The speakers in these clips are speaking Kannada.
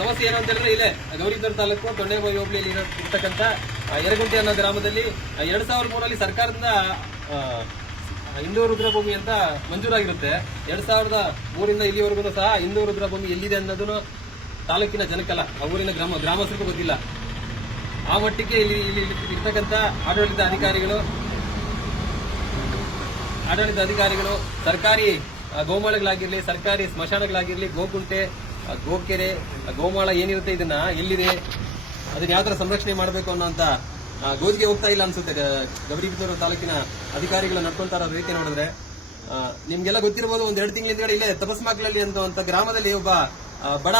ಸಮಸ್ಯೆ ಏನು ಅಂತ ಹೇಳಿದ್ರೆ ಇದೆ ಗೌರಿಬಿದನೂರು ತಾಲೂಕು ತೊಂಡೆಬಾವಿ ಹೋಬಳಿಯಲ್ಲಿ ಇರ್ತಕ್ಕಂಥ ಯರಗುಂಟೆ ಅನ್ನೋ ಗ್ರಾಮದಲ್ಲಿ 2003 ಸರ್ಕಾರದಿಂದ ಹಿಂದೂ ರುದ್ರಭೂಮಿ ಅಂತ ಮಂಜೂರಾಗಿರುತ್ತೆ. 2003 ಇಲ್ಲಿವರೆಗೂ ಸಹ ಹಿಂದೂ ರುದ್ರಭೂಮಿ ಎಲ್ಲಿದೆ ಅನ್ನೋದನ್ನು ತಾಲೂಕಿನ ಜನಕ್ಕಲ್ಲ, ಆ ಊರಿನ ಗ್ರಾಮಸ್ಥರಿಗೂ ಗೊತ್ತಿಲ್ಲ. ಆ ಮಟ್ಟಿಗೆ ಇಲ್ಲಿ ಇರ್ತಕ್ಕಂಥ ಆಡಳಿತ ಅಧಿಕಾರಿಗಳು ಸರ್ಕಾರಿ ಗೋಮಾಳಗಳಾಗಿರ್ಲಿ, ಸರ್ಕಾರಿ ಸ್ಮಶಾನಗಳಾಗಿರ್ಲಿ, ಗೋಕುಂಟೆ, ಗೋಕೆರೆ, ಗೋಮಾಳ ಏನಿರುತ್ತೆ ಇದನ್ನ ಎಲ್ಲಿದೆ, ಅದನ್ನ ಯಾವ ತರ ಸಂರಕ್ಷಣೆ ಮಾಡಬೇಕು ಅನ್ನೋಂತ ಗೋಜಿಗೆ ಹೋಗ್ತಾ ಇಲ್ಲ ಅನ್ಸುತ್ತೆ. ಗೌರಿಬಿದನೂರು ತಾಲೂಕಿನ ಅಧಿಕಾರಿಗಳು ನಡ್ಕೊಂತಾ ಇರೋ ರೀತಿ ನೋಡಿದ್ರೆ ನಿಮ್ಗೆಲ್ಲ ಗೊತ್ತಿರಬಹುದು. ಒಂದ್ 2 ತಿಂಗಳ ಹಿಂದ್ಗಡೆ ಇಲ್ಲೇ ತಪಸ್ಮಾಕ್ಲಲ್ಲಿ ಅಂತ ಗ್ರಾಮದಲ್ಲಿ ಒಬ್ಬ ಬಡ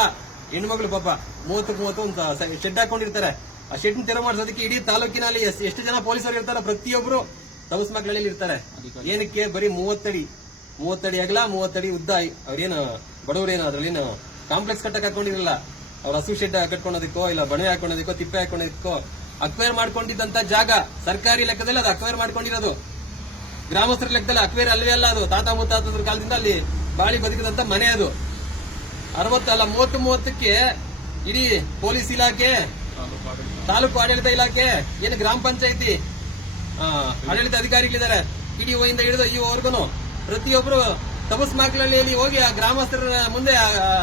ಹೆಣ್ಮಗಳು ಪಾಪ 30 ಒಂದು ಶೆಡ್ ಹಾಕೊಂಡಿರ್ತಾರೆ. ಆ ಶೆಡ್ ತೆರವು ಮಾಡಿಸೋದಕ್ಕೆ ಇಡೀ ತಾಲೂಕಿನಲ್ಲಿ ಎಷ್ಟು ಜನ ಪೊಲೀಸರು ಇರ್ತಾರೋ ಪ್ರತಿಯೊಬ್ಬರು ತಪಸ್ಮಾಕ್ಲಲ್ಲಿ ಇರ್ತಾರೆ. ಏನಕ್ಕೆ? ಬರೀ 30 ಅಡಿ ಅಗಲ, 30 ಅಡಿ ಉದ್ದ. ಅವ್ರೇನು ಬಡವರೇನು ಅದ್ರಲ್ಲೇನು ಕಾಂಪ್ಲೆಕ್ಸ್ ಕಟ್ಟಕ್ ಹಾಕೊಂಡಿರಲ್ಲ. ಅವ್ರ ಹಸು ಶೆಡ್ ಕಟ್ಕೊಳೋದಕ್ಕೋ ಇಲ್ಲ ಬಣವೆ ಹಾಕೊಳ್ಳೋದಕ್ಕೋ ತಿಪ್ಪೆ ಹಾಕೊಳ್ಳೋದಕ್ಕೋ ಅಕ್ವೈರ್ ಮಾಡ್ಕೊಂಡಿದ್ದಂತ ಜಾಗ ಸರ್ಕಾರಿ ಲೆಕ್ಕದಲ್ಲಿ ಅದು ಅಕ್ವೈರ್ ಮಾಡ್ಕೊಂಡಿರೋದು. ಗ್ರಾಮಸ್ಥರ ಲೆಕ್ಕದಲ್ಲಿ ಅಕ್ವೈರ್ ಅಲ್ವೇ ಅಲ್ಲ, ಅದು ತಾತ ಮುತ್ತಾತರ ಕಾಲದಿಂದ ಅಲ್ಲಿ ಬಾಳಿ ಬದುಕಿದಂತ ಮನೆ. ಅದು 30ಕ್ಕೆ ಇಡೀ ಪೊಲೀಸ್ ಇಲಾಖೆ, ತಾಲೂಕು ಆಡಳಿತ ಇಲಾಖೆ, ಏನು ಗ್ರಾಮ ಪಂಚಾಯತಿ ಆಡಳಿತ ಅಧಿಕಾರಿಗಳಿದ್ದಾರೆ, PDO ಇಂದ ಹಿಡಿದು ಇವರೆಗೂ ಪ್ರತಿಯೊಬ್ಬರು ತಪಸ್ಮಾಕ್ಲಲ್ಲಿ ಹೋಗಿ ಆ ಗ್ರಾಮಸ್ಥರ ಮುಂದೆ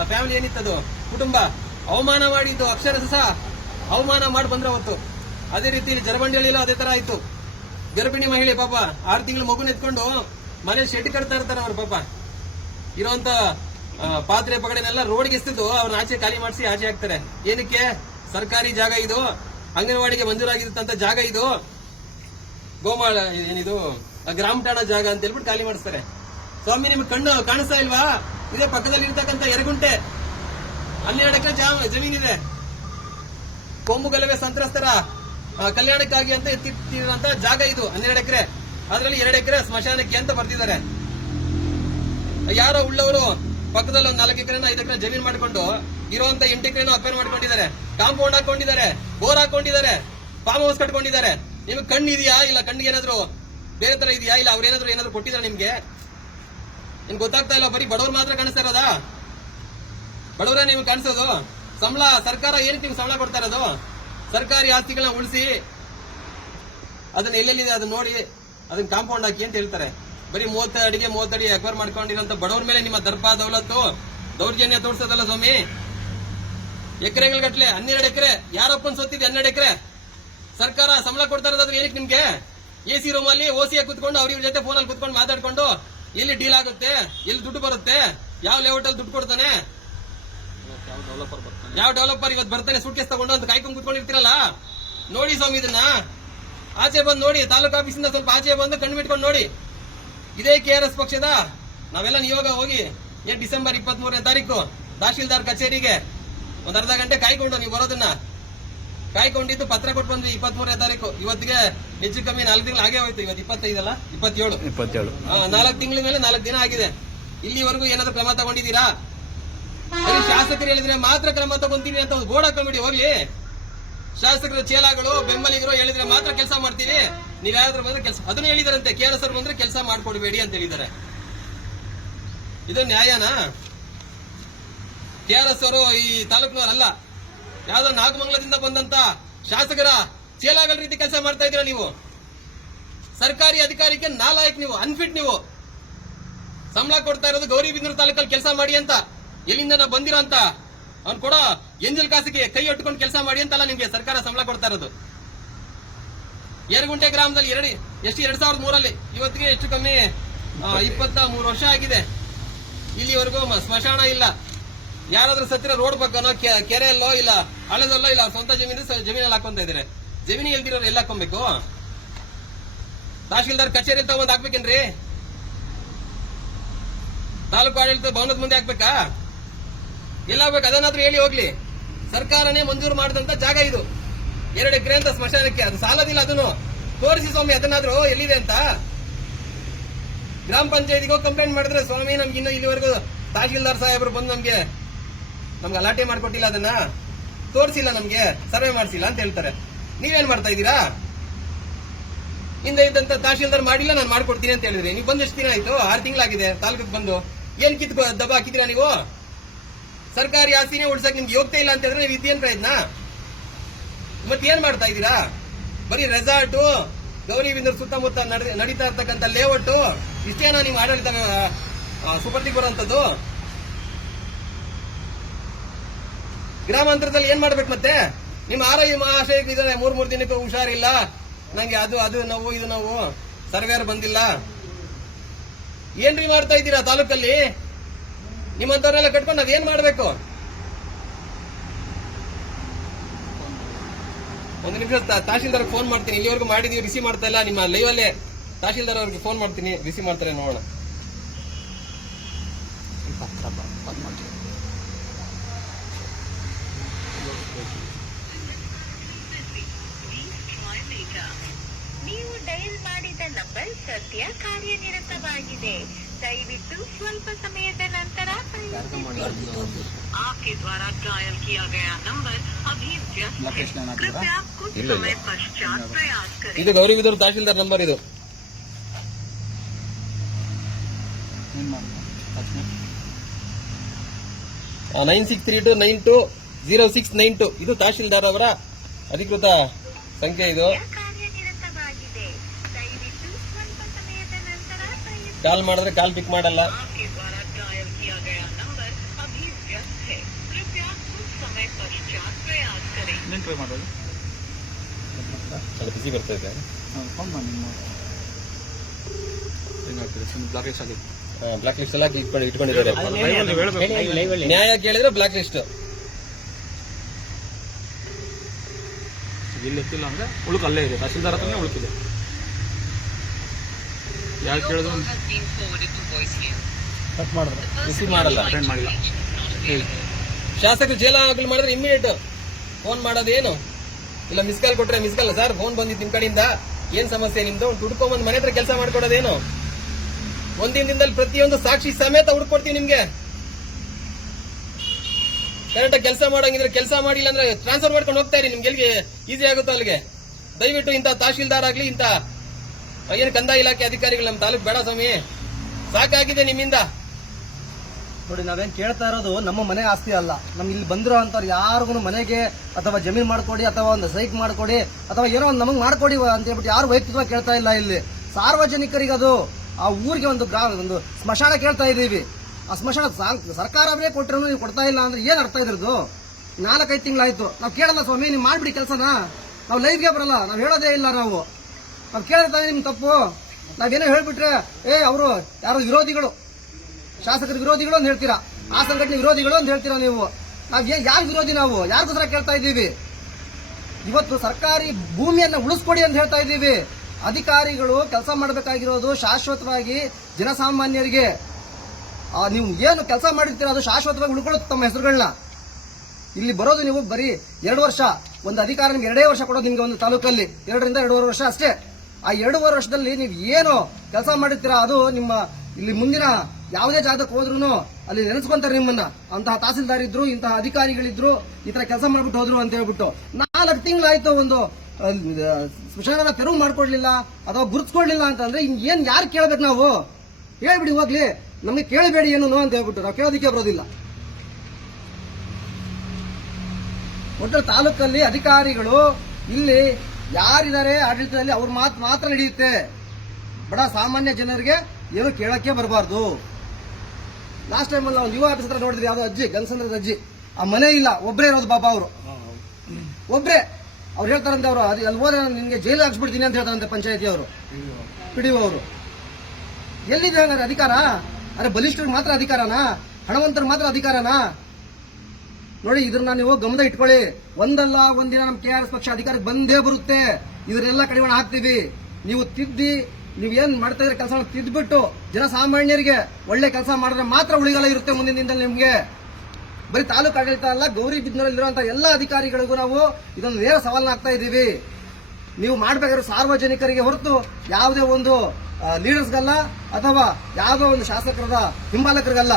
ಫ್ಯಾಮಿಲಿ ಏನಿತ್ತದು ಕುಟುಂಬ ಅವಮಾನ ಮಾಡಿದ್ದು, ಅಕ್ಷರಶಃ ಅವಮಾನ ಮಾಡಿ ಬಂದ್ರೆ ಅವತ್ತು. ಅದೇ ರೀತಿ ಜರಬಂಡಿಯಲ್ಲಿಲ್ಲ ಅದೇ ತರ ಆಯ್ತು. ಗರ್ಭಿಣಿ ಮಹಿಳೆ ಪಾಪ 6 ತಿಂಗಳು ಮಗುನ ಎತ್ಕೊಂಡು ಮನೆ ಶೆಡ್ ಕಟ್ತಾ ಇರ್ತಾರೆ. ಅವ್ರ ಪಾಪ ಇರುವಂತ ಪಾತ್ರೆ ಪಗಡೆನೆಲ್ಲ ರೋಡ್ಗೆ ಎಸ್ತಿದ್ದು ಅವ್ರನ್ನ ಆಚೆ ಖಾಲಿ ಮಾಡಿಸಿ ಆಚೆ ಹಾಕ್ತಾರೆ. ಏನಕ್ಕೆ? ಸರ್ಕಾರಿ ಜಾಗ ಇದು, ಅಂಗನವಾಡಿಗೆ ಮಂಜೂರಾಗಿರುತ್ತಂತ ಜಾಗ ಇದು, ಗೋಮಾಳ ಏನಿದು ಗ್ರಾಮ ಠಾಣಾ ಜಾಗ ಅಂತ ಹೇಳ್ಬಿಟ್ಟು ಖಾಲಿ ಮಾಡಿಸ್ತಾರೆ. ಸ್ವಾಮಿ ನಿಮ್ಗೆ ಕಣ್ಣು ಕಾಣಿಸ್ತಾ ಇಲ್ವಾ? ಇದೇ ಪಕ್ಕದಲ್ಲಿ ಇರ್ತಕ್ಕಂಥ ಯರಗುಂಟೆ 12 ಎಕರೆ ಜಮೀನಿದೆ. ಕೊಂಬು ಗಲಭೆ ಸಂತ್ರಸ್ತರ ಕಲ್ಯಾಣಕ್ಕಾಗಿ ಅಂತ ಎತ್ತಿಟ್ಟಿರುವಂತ ಜಾಗ ಇದು 12 ಎಕರೆ. ಅದರಲ್ಲಿ 2 ಎಕರೆ ಸ್ಮಶಾನಕ್ಕೆ ಅಂತ ಬರ್ತಿದ್ದಾರೆ. ಯಾರೋ ಉಳ್ಳವರು ಪಕ್ಕದಲ್ಲಿ ಒಂದು 4 ಎಕರೆ 5 ಎಕರೆ ಜಮೀನು ಮಾಡ್ಕೊಂಡು ಇರುವಂತ 8 ಎಕರೆನೂ ಅಕ್ವೈರ್ ಮಾಡ್ಕೊಂಡಿದ್ದಾರೆ. ಕಾಂಪೌಂಡ್ ಹಾಕೊಂಡಿದ್ದಾರೆ, ಬೋರ್ ಹಾಕೊಂಡಿದ್ದಾರೆ, ಫಾರ್ಮ್ ಹೌಸ್ ಕಟ್ಕೊಂಡಿದ್ದಾರೆ. ನಿಮ್ಗೆ ಕಣ್ಣು ಇದೆಯಾ? ಇಲ್ಲ ಕಣ್ಣಿಗೆ ಏನಾದ್ರು ಬೇರೆ ತರ ಇದೆಯಾ? ಇಲ್ಲ ಏನಾದ್ರು ಕೊಟ್ಟಿದ್ದಾರೆ ನಿಮ್ಗೆ? ನಿಮ್ಗೆ ಗೊತ್ತಾಗ್ತಾ ಇಲ್ಲ. ಬರೀ ಬಡವ್ರು ಮಾತ್ರ ಕಾಣಿಸ್ತಾ ಇರೋದಾ? ಬಡವರೇ ನೀವು ಕಾಣಿಸೋದು? ಸಂಬಳ ಸರ್ಕಾರ ಏನಕ್ಕೆ ನೀವು ಸಂಬಳ ಕೊಡ್ತಾ ಇರೋದು? ಸರ್ಕಾರಿ ಆಸ್ತಿಗಳನ್ನ ಉಳಿಸಿ ಅದನ್ನ ಎಲ್ಲೆಲ್ಲಿದೆ ಅದನ್ನ ನೋಡಿ ಅದನ್ನ ಕಾಂಪೌಂಡ್ ಹಾಕಿ ಅಂತ ಹೇಳ್ತಾರೆ. ಬರೀ 30 ಅಡಿ ಅಕ್ವೈರ್ ಮಾಡ್ಕೊಂಡಿರೋಂತ ಬಡವ್ರ ಮೇಲೆ ನಿಮ್ಮ ದರ್ಪ ದೌಲತ್ತು ದೌರ್ಜನ್ಯ ತೋರಿಸೋದಲ್ಲ ಸ್ವಾಮಿ. ಎಕರೆಗಳ ಗಟ್ಲೆ 12 ಎಕರೆ ಯಾರಪ್ಪನ್ ಸೊತ್ತಿದೆ 12 ಎಕರೆ. ಸರ್ಕಾರ ಸಂಬಳ ಕೊಡ್ತಾ ಇರೋದಾದ್ರೆ ಏನಕ್ಕೆ ನಿಮ್ಗೆ? AC ರೂಮ್ ಅಲ್ಲಿ OC ಕುತ್ಕೊಂಡು ಅವ್ರ ಜೊತೆ ಫೋನಲ್ಲಿ ಕುತ್ಕೊಂಡು ಮಾತಾಡ್ಕೊಂಡು ಎಲ್ಲಿ ಡೀಲ್ ಆಗುತ್ತೆ, ಎಲ್ಲಿ ದುಡ್ಡು ಬರುತ್ತೆ, ಯಾವ ಲೇಔಟ್ ಅಲ್ಲಿ ದುಡ್ಡು ಕೊಡ್ತಾನೆ, ಯಾವ ಡೆವಲಪರ್ ಇವತ್ತು ಬರ್ತಾನೆ ಸೂಟ್ಕೇಸ್ ತಗೊಂಡು ಅಂತ ಕಾಯ್ಕೊಂಡು ಕುತ್ಕೊಂಡಿರ್ತೀರಲ್ಲ. ನೋಡಿ ಸ್ವಾಮಿ, ಇದನ್ನ ಆಚೆ ಬಂದು ನೋಡಿ. ತಾಲೂಕು ಆಫೀಸಿಂದ ಸ್ವಲ್ಪ ಆಚೆ ಬಂದು ಕಣ್ಣು ಬಿಟ್ಕೊಂಡು ನೋಡಿ. ಇದೇ KRS ಪಕ್ಷದ ನಾವೆಲ್ಲ ನಿಯೋಗ ಹೋಗಿ ಡಿಸೆಂಬರ್ 23ನೇ ತಾರೀಕು ತಹಶೀಲ್ದಾರ್ ಕಚೇರಿಗೆ ಒಂದು ಅರ್ಧ ಗಂಟೆ ಕಾಯ್ಕೊಂಡು ನೀವು ಬರೋದನ್ನ ಕಾಯ್ಕೊಂಡಿದ್ದು ಪತ್ರ ಕೊಟ್ಟು ಬಂದ್ವಿ 23ನೇ ತಾರೀಕು. ಇವತ್ತಿಗೆ ಹೆಚ್ಚು ಕಮ್ಮಿ 4 ತಿಂಗಳು ಆಗೇ ಹೋಯ್ತು. ಇವತ್ತು 25 ಅಲ್ಲ 27. 4 ತಿಂಗಳ ಮೇಲೆ 4 ದಿನ ಆಗಿದೆ. ಇಲ್ಲಿವರೆಗೂ ಏನಾದ್ರು ಕ್ರಮ ತಗೊಂಡಿದ್ದೀರಾ? ಶಾಸಕರು ಹೇಳಿದ್ರೆ ಮಾತ್ರ ಕ್ರಮ ತಗೊಂತೀವಿ ಅಂತ ಒಂದು ಬೋರ್ಡ್ ಹಾಕೊಂಡ್ಬಿಡಿ ಹೋಗ್ಲಿ. ಶಾಸಕರ ಚೇಲಾಗಳು ಬೆಂಬಲಿಗರು ಹೇಳಿದ್ರೆ ಮಾತ್ರ ಕೆಲಸ ಮಾಡ್ತೀವಿ, ನೀವ್ ಯಾರಾದ್ರೂ ಬಂದ್ರೆ ಕೆಲಸ ಅದನ್ನು ಹೇಳಿದಾರಂತೆ. KRS ಅವರು ಬಂದ್ರೆ ಕೆಲಸ ಮಾಡ್ಕೊಡ್ಬೇಡಿ ಅಂತ ಹೇಳಿದ್ದಾರೆ. ಇದು ನ್ಯಾಯನಾ? KRS ಅವರು ಈ ತಾಲೂಕಿನವರಲ್ಲ, ಯಾವ್ದೋ ನಾಗಮಂಗಲದಿಂದ ಬಂದಂತ ಶಾಸಕರ ಚೇಲಾಗಳ ರೀತಿ ಕೆಲಸ ಮಾಡ್ತಾ ಇದ್ದೀರಾ ನೀವು. ಸರ್ಕಾರಿ ಅಧಿಕಾರಿಗೆ ನಾಲಾಯಕ್ ನೀವು, ಅನ್ಫಿಟ್ ನೀವು. ಸಂಬಳ ಕೊಡ್ತಾ ಇರೋದು ಗೌರಿಬಿದನೂರು ತಾಲೂಕಲ್ಲಿ ಕೆಲಸ ಮಾಡಿ ಅಂತ, ಎಲ್ಲಿಂದ ನಾವು ಬಂದಿರೋ ಅಂತ ಅವ್ನು ಕೊಡೋ ಎಂಜಲ್ ಕಾಸಿಗೆ ಕೈ ಒಟ್ಕೊಂಡು ಕೆಲಸ ಮಾಡಿ ಅಂತಲ್ಲ ನಿಮ್ಗೆ ಸರ್ಕಾರ ಸಂಬಳ ಕೊಡ್ತಾ ಇರೋದು. ಯರಗುಂಟೆ ಗ್ರಾಮದಲ್ಲಿ 2003 ಇವತ್ತಿಗೆ ಹೆಚ್ಚು ಕಮ್ಮಿ 23 ವರ್ಷ ಆಗಿದೆ. ಇಲ್ಲಿವರೆಗೂ ಸ್ಮಶಾನ ಇಲ್ಲ. ಯಾರಾದ್ರೂ ಸತ್ತಿರ ರೋಡ್ ಪಕ್ಕನೋ ಕೆರೆಯಲ್ಲೋ ಇಲ್ಲ ಹಳ್ಳದಲ್ಲೋ ಇಲ್ಲ ಸ್ವಂತ ಜಮೀನಲ್ಲಿ ಹಾಕೊಂತ ಇದಾರೆ. ಜಮೀನು ಎಲ್ದಿರೋರು ಎಲ್ಲ ಹಾಕೊಬೇಕು? ತಹಶೀಲ್ದಾರ್ ಕಚೇರಿ ತಗೊಂಡ್ ಹಾಕ್ಬೇಕೇನ್ರಿ? ತಾಲೂಕು ಆಡಳಿತ ಭವನದ ಮುಂದೆ ಹಾಕ್ಬೇಕಾ? ಎಲ್ಲ ಆಗ್ಬೇಕು? ಅದನ್ನಾದ್ರೂ ಹೇಳಿ ಹೋಗ್ಲಿ. ಸರ್ಕಾರನೇ ಮಂಜೂರು ಮಾಡಿದಂತ ಜಾಗ ಇದು 2 ಎಕರೆ ಅಂತ ಸ್ಮಶಾನಕ್ಕೆ. ಅದು ಸಾಲದಿಲ್ಲ, ಅದನ್ನು ತೋರಿಸಿ ಸ್ವಾಮಿ. ಅದನ್ನಾದ್ರೂ ಎಲ್ಲಿದೆ ಅಂತ ಗ್ರಾಮ ಪಂಚಾಯತಿಗೂ ಕಂಪ್ಲೇಂಟ್ ಮಾಡಿದ್ರೆ ಸ್ವಾಮಿ ನಮ್ಗೆ ಇನ್ನು ಇಲ್ಲಿವರೆಗೂ ತಹಶೀಲ್ದಾರ್ ಸಾಹೇಬರು ಬಂದು ನಮ್ಗೆ ಅಲಾಟೆ ಮಾಡ್ಕೊಟ್ಟಿಲ್ಲ, ಅದನ್ನ ತೋರಿಸಿಲ್ಲ, ನಮ್ಗೆ ಸರ್ವೆ ಮಾಡಿಸಿಲ್ಲ ಅಂತ ಹೇಳ್ತಾರೆ. ನೀವೇನ್ ಮಾಡ್ತಾ ಇದ್ದೀರಾ? ಹಿಂದೆ ಇದ್ದಂತ ತಹಶೀಲ್ದಾರ್ ಮಾಡಿಲ್ಲ, ನಾನು ಮಾಡ್ಕೊಡ್ತೀನಿ ಅಂತ ಹೇಳಿದ್ರಿ. ನೀವು ಬಂದು ಎಷ್ಟು ದಿನ ಆಯ್ತು? 6 ತಿಂಗಳಾಗಿದೆ ತಾಲೂಕಿಗೆ ಬಂದು. ಏನ್ ದಬ್ಬ ಹಾಕಿದ್ದೀರಾ ನೀವು? ಸರ್ಕಾರಿ ಆಸ್ತಿನೇ ಉಳ್ಸಕ್ ನಿಮ್ಗೆ ಯೋಗ್ಯತೆ ಇಲ್ಲ ಅಂತ ಹೇಳಿದ್ರೆ ನೀವು ಇದೇನ್ ಪ್ರಯತ್ನ? ಮತ್ತೇನ್ ಮಾಡ್ತಾ ಇದ್ದೀರಾ? ಬರೀ ರೆಸಾರ್ಟು, ಗೌರಿಬಿದನೂರು ಸುತ್ತಮುತ್ತ ನಡೀತಾ ಇರ್ತಕ್ಕಂಥ ಲೇಔಟ್, ಇಷ್ಟೇನಾ ನಿಮ್ಮ ಆಡಳಿತ ಸುಪರ್ದಿಗೆ ಬರುವಂತದ್ದು? ಗ್ರಾಮಾಂತರದಲ್ಲಿ ಏನ್ ಮಾಡ್ಬೇಕು ಮತ್ತೆ? ನಿಮ್ಮ ಆರೋಗ್ಯ ಮಹಾಶಯಕ್ಕೆ ಇದಾರೆ, ಮೂರ್ ದಿನಕ್ಕೆ ಹುಷಾರಿಲ್ಲ, ನಂಗೆ ಅದು ನೋವು ಇದು ನೋವು, ಸರ್ವೇರ್ ಬಂದಿಲ್ಲ. ಏನ್ರಿ ಮಾಡ್ತಾ ಇದ್ದೀರಾ ತಾಲೂಕಲ್ಲಿ? ನಿಮ್ಮಂತವ್ರನ್ನೆಲ್ಲ ಕಟ್ಕೊಂಡು ನಾವೇನ್ ಮಾಡ್ಬೇಕು? ಒಂದು ನಿಮಿಷ ತಹಶೀಲ್ದಾರ್ ಫೋನ್ ಮಾಡ್ತೀನಿ. ಇಲ್ಲಿವರೆಗೂ ಮಾಡಿದೀವಿ, ರಿಸೀವ್ ಮಾಡ್ತಾ ಇಲ್ಲ. ನಿಮ್ಮ ಲೈವ್ ಅಲ್ಲೇ ತಹಶೀಲ್ದಾರ್ ಅವ್ರಿಗೆ ಫೋನ್ ಮಾಡ್ತೀನಿ, ರಿಸೀವ್ ಮಾಡ್ತಾರೆ ನೋಡೋಣ. ನೀವು ಡಯಲ್ ಮಾಡಿದ ನಂಬರ್ ಸದ್ಯ ಕಾರ್ಯನಿರತವಾಗಿದೆ. ದಯವಿಟ್ಟು ಸ್ವಲ್ಪ ಸಮಯದ ನಂತರ आपके द्वारा डायल किया गया नंबर अभी व्यस्त है. कृपया कुछ समय पश्चात प्रयास करें. ಇದು ಗೌರಿಬಿದನೂರು ತಹಶೀಲ್ದಾರ್ ನಂಬರ್. ಇದು 9632920692. ಇದು ತಹಶೀಲ್ದಾರ್ ಅವರ ಅಧಿಕೃತ ಸಂಖ್ಯೆ. ಇದು ಕಾರ್ಯನಿರತವಾಗಿದೆ. ದಯವಿಟ್ಟು ಸ್ವಲ್ಪ ಸಮಯದ ನಂತರ ಕಾಲ್ ಮಾಡಿದ್ರೆ ಕಾಲ್ ಪಿಕ್ ಮಾಡಲ್ಲ. आपके द्वारा डायल किया गया नंबर अभी व्यस्त है. कृपया कुछ समय पश्चात प्रयास करें. ಅದು ಬಿಸಿ ಬರ್ತಾ ಇದೆ. ಬ್ಲಾಕ್ ಲಿಸ್ಟ್ ಎಲ್ಲ ಇಟ್ಕೊಂಡಿದ್ದಾರೆ. ನ್ಯಾಯ ಕೇಳಿದ್ರೆ ಬ್ಲಾಕ್ ಲಿಸ್ಟ್. ಇಲ್ಲಿ ಎತ್ತಿಲ್ಲ ಅಂದ್ರೆ ಉಳುಕಲ್ಲೇ ಇದೆ, ತಹಶೀಲ್ದಾರ್ ಹತ್ರನೇ ಉಳುಕಿದೆ. ಯಾರು ಕೇಳಿದ್ರು ರಿಸೀವ್ ಮಾಡಲ್ಲ, ಅಟೆಂಡ್ ಮಾಡಿಲ್ಲ. ಶಾಸಕರು ಜೇಲಾಗಲು ಮಾಡಿದ್ರೆ ಇಮ್ಮಿಡಿಯೇಟ್ ಫೋನ್ ಮಾಡೋದೇನು? ಇಲ್ಲ ಮಿಸ್ ಕಾಲ್ ಕೊಟ್ರೆ ಮಿಸ್ ಕಾಲ್, ಸರ್ ಫೋನ್ ಬಂದಿತ್ತು ನಿಮ್ ಕಡೆಯಿಂದ, ಏನ್ ಸಮಸ್ಯೆ ನಿಮ್ದು? ಹುಡ್ಕೊಂಬಂದ್ ಮನೆ ಹತ್ರ ಕೆಲಸ ಮಾಡ್ಕೊಡೋದೇನು? ಒಂದಿನ ದಿನದಲ್ಲಿ ಪ್ರತಿಯೊಂದು ಸಾಕ್ಷಿ ಸಮೇತ ಹುಡ್ಕೊಡ್ತೀವಿ ನಿಮ್ಗೆ. ಕರೆಕ್ಟಾಗಿ ಕೆಲಸ ಮಾಡಂಗಿದ್ರೆ ಕೆಲಸ ಮಾಡಿಲ್ಲ ಅಂದ್ರೆ ಟ್ರಾನ್ಸ್ಫರ್ ಮಾಡ್ಕೊಂಡು ಹೋಗ್ತಾ ಇರಿ. ನಿಮ್ಗೆ ಎಲ್ಲಿಗೆ ಈಸಿ ಆಗುತ್ತೋ ಅಲ್ಲಿಗೆ. ದಯವಿಟ್ಟು ಇಂಥ ತಹಶೀಲ್ದಾರ್ ಆಗ್ಲಿ, ಇಂಥ ಏನು ಕಂದಾಯ ಇಲಾಖೆ ಅಧಿಕಾರಿಗಳು ನಮ್ಮ ತಾಲೂಕು ಬೇಡ ಸ್ವಾಮಿ, ಸಾಕಾಗಿದೆ ನಿಮ್ಮಿಂದ. ನೋಡಿ, ನಾವೇನ್ ಕೇಳ್ತಾ ಇರೋದು ನಮ್ಮ ಮನೆ ಆಸ್ತಿ ಅಲ್ಲ. ನಮ್ಗೆ ಇಲ್ಲಿ ಬಂದಿರೋ ಅಂತವ್ರು ಯಾರಿಗೂ ಮನೆಗೆ ಅಥವಾ ಜಮೀನ್ ಮಾಡ್ಕೊಡಿ ಅಥವಾ ಒಂದು ಸೈಟ್ ಮಾಡ್ಕೊಡಿ ಅಥವಾ ಏನೋ ಒಂದು ನಮಗೆ ಮಾಡ್ಕೊಡಿ ಅಂತ ಹೇಳ್ಬಿಟ್ಟು ಯಾರು ವೈಯಕ್ತಿಕವಾಗಿ ಕೇಳ್ತಾ ಇಲ್ಲ. ಇಲ್ಲಿ ಸಾರ್ವಜನಿಕರಿಗೆ ಅದು ಆ ಊರಿಗೆ ಒಂದು ಸ್ಮಶಾನ ಕೇಳ್ತಾ ಇದ್ದೀವಿ. ಆ ಸ್ಮಶಾನ ಸರ್ಕಾರವೇ ಕೊಟ್ಟರು ನೀವು ಕೊಡ್ತಾ ಇಲ್ಲ ಅಂದ್ರೆ ಏನ್ ಅರ್ಥ ಇದ್ರದ್ದು? 4-5 ತಿಂಗಳಾಯ್ತು. ನಾವು ಕೇಳಲ್ಲ ಸ್ವಾಮಿ, ನೀವು ಮಾಡ್ಬಿಡಿ ಕೆಲಸನ. ನಾವು ಲೈವ್ಗೆ ಬರಲ್ಲ, ನಾವು ಹೇಳೋದೇ ಇಲ್ಲ. ನಾವು ಕೇಳಿರ್ತಾವೆ ನಿಮ್ ತಪ್ಪು. ನಾವೇನೋ ಹೇಳ್ಬಿಟ್ರೆ ಅವರು ಯಾರೋ ವಿರೋಧಿಗಳು, ಶಾಸಕರ ವಿರೋಧಿಗಳು ಅಂತ ಹೇಳ್ತೀರಾ, ಆ ಸಂಘಟನೆ ವಿರೋಧಿಗಳು ಅಂತ ಹೇಳ್ತೀರಾ ನೀವು. ಯಾರು ವಿರೋಧಿ? ನಾವು ಯಾರಿಗೋಸ್ಕರ ಕೇಳ್ತಾ ಇದ್ದೀವಿ? ಇವತ್ತು ಸರ್ಕಾರಿ ಭೂಮಿಯನ್ನ ಉಳಿಸ್ಕೊಡಿ ಅಂತ ಹೇಳ್ತಾ ಇದ್ದೀವಿ. ಅಧಿಕಾರಿಗಳು ಕೆಲಸ ಮಾಡಬೇಕಾಗಿರೋದು ಶಾಶ್ವತವಾಗಿ ಜನಸಾಮಾನ್ಯರಿಗೆ. ನೀವು ಏನು ಕೆಲಸ ಮಾಡಿರ್ತೀರ ಅದು ಶಾಶ್ವತವಾಗಿ ಉಳ್ಕೊಳ್ಳುತ್ತೆ ತಮ್ಮ ಹೆಸರುಗಳನ್ನ. ಇಲ್ಲಿ ಬರೋದು ನೀವು ಬರೀ 2 ವರ್ಷ, ಒಂದು ಅಧಿಕಾರ ನಿಮ್ಗೆ 2 ವರ್ಷ ಕೊಡೋದು ನಿಮ್ಗೆ ಒಂದು ತಾಲೂಕಲ್ಲಿ 2 ರಿಂದ 2.5 ವರ್ಷ ಅಷ್ಟೇ. ಆ 2.5 ವರ್ಷದಲ್ಲಿ ನೀವು ಏನು ಕೆಲಸ ಮಾಡಿರ್ತೀರಾ ಅದು ನಿಮ್ಮ ಇಲ್ಲಿ ಮುಂದಿನ ಯಾವುದೇ ಜಾಗಕ್ಕೆ ಹೋದ್ರು ಅಲ್ಲಿ ನೆನೆಸ್ಕೊಂತಾರೆ ನಿಮ್ಮನ್ನ. ಅಂತಹ ತಹಸೀಲ್ದಾರ್ ಇದ್ರು, ಇಂತಹ ಅಧಿಕಾರಿಗಳಿದ್ರು, ಈ ತರ ಕೆಲಸ ಮಾಡ್ಬಿಟ್ಟು ಹೋದ್ರು ಅಂತ ಹೇಳ್ಬಿಟ್ಟು 4 ತಿಂಗಳಾಯ್ತು ಒಂದು ಸ್ಮಶಾನ ತೆರವು ಮಾಡ್ಕೊಡ್ಲಿಲ್ಲ ಅಥವಾ ಗುರುತಿಸ್ಕೊಡ್ಲಿಲ್ಲ ಅಂತಂದ್ರೆ ಏನ್ ಯಾರು ಕೇಳ್ಬೇಕು? ನಾವು ಹೇಳ್ಬಿಡಿ ಹೋಗ್ಲಿ, ನಮಗೆ ಕೇಳಬೇಡಿ ಏನು ಅಂತ ಹೇಳ್ಬಿಟ್ಟು ನಾವು ಕೇಳೋದಿಕ್ಕೆ ಬರೋದಿಲ್ಲ. ಒಟ್ಟು ತಾಲೂಕಲ್ಲಿ ಅಧಿಕಾರಿಗಳು ಇಲ್ಲಿ ಯಾರಿದ್ದಾರೆ ಆಡಳಿತದಲ್ಲಿ ಅವ್ರ ಮಾತ್ರ ನಡೆಯುತ್ತೆ. ಬಡ ಸಾಮಾನ್ಯ ಜನರಿಗೆ ಏನು ಕೇಳಕ್ಕೆ ಬರಬಾರ್ದು. ಲಾಸ್ಟ್ ಟೈಮ್ ನಾವು ಯುವ ಆಫೀಸ್ ಹತ್ರ ನೋಡಿದ್ರಿ, ಯಾವ್ದೋ ಅಜ್ಜಿ, ಗನ್ಸಂದ್ರದ ಅಜ್ಜಿ, ಆ ಮನೆ ಇಲ್ಲ, ಒಬ್ಬರೇ ಇರೋದು ಬಾಬಾ. ಅವರು ಒಬ್ರೇ. ಅವ್ರು ಹೇಳ್ತಾರಂತೆ ಅವರು ಅಲ್ಲಿ ಹೋದ್ರೆ ನಿನ್ಗೆ ಜೈಲು ಹಾಕ್ಸ್ಬಿಡ್ತೀನಿ ಅಂತ ಹೇಳ್ತಾರಂತೆ ಪಂಚಾಯತಿ ಅವರು, ಪಿಡಿಒ ಅವರು. ಎಲ್ಲಿದೆ ಹಂಗಾರೆ ಅಧಿಕಾರ? ಅರೆ ಬಲಿಷ್ಠರಿಗೆ ಮಾತ್ರ ಅಧಿಕಾರನಾ? ಹಣವಂತರಿಗೆ ಮಾತ್ರ ಅಧಿಕಾರನಾ? ನೋಡಿ, ಇದನ್ನ ನೀವು ಗಮನ ಇಟ್ಕೊಳ್ಳಿ. ಒಂದಲ್ಲ ಒಂದಿನ ನಮ್ಮ KRS ಪಕ್ಷ ಅಧಿಕಾರಕ್ಕೆ ಬಂದೇ ಬರುತ್ತೆ. ಇದನ್ನೆಲ್ಲ ಕಡಿವಾಣ ಹಾಕ್ತೀವಿ. ನೀವು ತಿದ್ದಿ, ನೀವೇನ್ ಮಾಡ್ತಾ ಇದ್ರೆ ಕೆಲಸ ತಿದ್ಬಿಟ್ಟು ಜನಸಾಮಾನ್ಯರಿಗೆ ಒಳ್ಳೆ ಕೆಲಸ ಮಾಡಿದ್ರೆ ಮಾತ್ರ ಉಳಿಗಾಲ ಇರುತ್ತೆ ಮುಂದಿನ ದಿನದಲ್ಲಿ ನಿಮ್ಗೆ. ಬರೀ ತಾಲೂಕು ಆಡಳಿತ ಅಲ್ಲ, ಗೌರಿಬಿದನೂರಲ್ಲಿರುವಂತಹ ಎಲ್ಲ ಅಧಿಕಾರಿಗಳಿಗೂ ನಾವು ಇದೊಂದು ನೇರ ಸವಾಲನ್ನ ಹಾಕ್ತಾ ಇದ್ದೀವಿ. ನೀವು ಮಾಡ್ಬೇಕಾದ್ರೆ ಸಾರ್ವಜನಿಕರಿಗೆ ಹೊರತು ಯಾವುದೇ ಒಂದು ಲೀಡರ್ಸ್ಗಲ್ಲ ಅಥವಾ ಯಾವುದೋ ಒಂದು ಶಾಸಕರದ ಹಿಂಬಾಲಕರಿಗಲ್ಲ.